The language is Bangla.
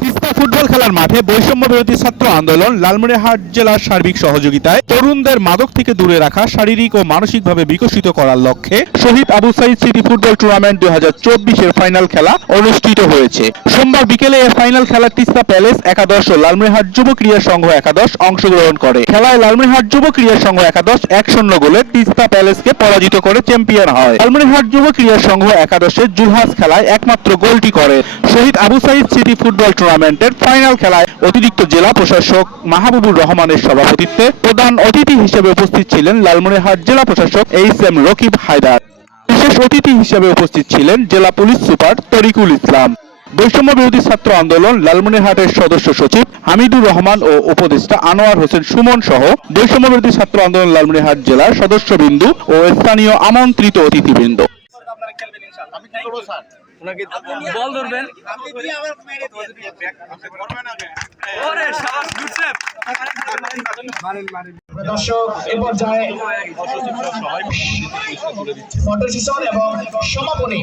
তিস্তা ফুটবল খেলার মাঠে বৈষম্য বিরোধী ছাত্র আন্দোলন লালমনিরহাট জেলার সার্বিক সহযোগিতায় তরুণদের মাদক থেকে দূরে রাখা শারীরিক ও মানসিকভাবে বিকশিত করার লক্ষ্যে Shahid Abu Sayed city football tournament দুই চব্বিশের ফাইনাল খেলা অনুষ্ঠিত হয়েছে। সোমবার বিকেলে এর ফাইনাল খেলা তিস্তা প্যালেস একাদশ ও লালমনিরহাট যুব ক্রীড়া সংঘ একাদশ অংশগ্রহণ করে। খেলায় লালমনিরহাট যুব ক্রীড়া সংঘ একাদশ এক শূন্য গোলে তিস্তা প্যালেসকে পরাজিত করে চ্যাম্পিয়ন হয়। লালমনিরহাট যুব ক্রীড়া সংঘ একাদশের জুলহাস খেলায় একমাত্র গোলটি করে। শহীদ আবু সাইদ সিটি ফুটবল টুর্নামেন্টের ফাইনাল খেলায় অতিরিক্ত জেলা প্রশাসক মাহবুবুর রহমানের সভাপতিত্বে প্রধান অতিথি হিসেবে উপস্থিত ছিলেন লালমনিরহাট জেলা প্রশাসক এইচ এম রকিব হায়দার। বিশেষ অতিথি হিসেবে উপস্থিত ছিলেন জেলা পুলিশ সুপার তরিকুল ইসলাম। বৈষম্য বিরোধী ছাত্র আন্দোলন লালমনিরহাটের সদস্য সচিব হামিদুর রহমান ও উপদেষ্টা আনোয়ার হোসেন সুমন সহ বৈষম্য বিরোধী ছাত্র আন্দোলন লালমনিরহাট জেলার সদস্যবৃন্দু ও স্থানীয় আমন্ত্রিত অতিথিবৃন্দ। বল ধরবেন দর্শক এ পর্যায়ে ফটো সেশন এবং সমাপনী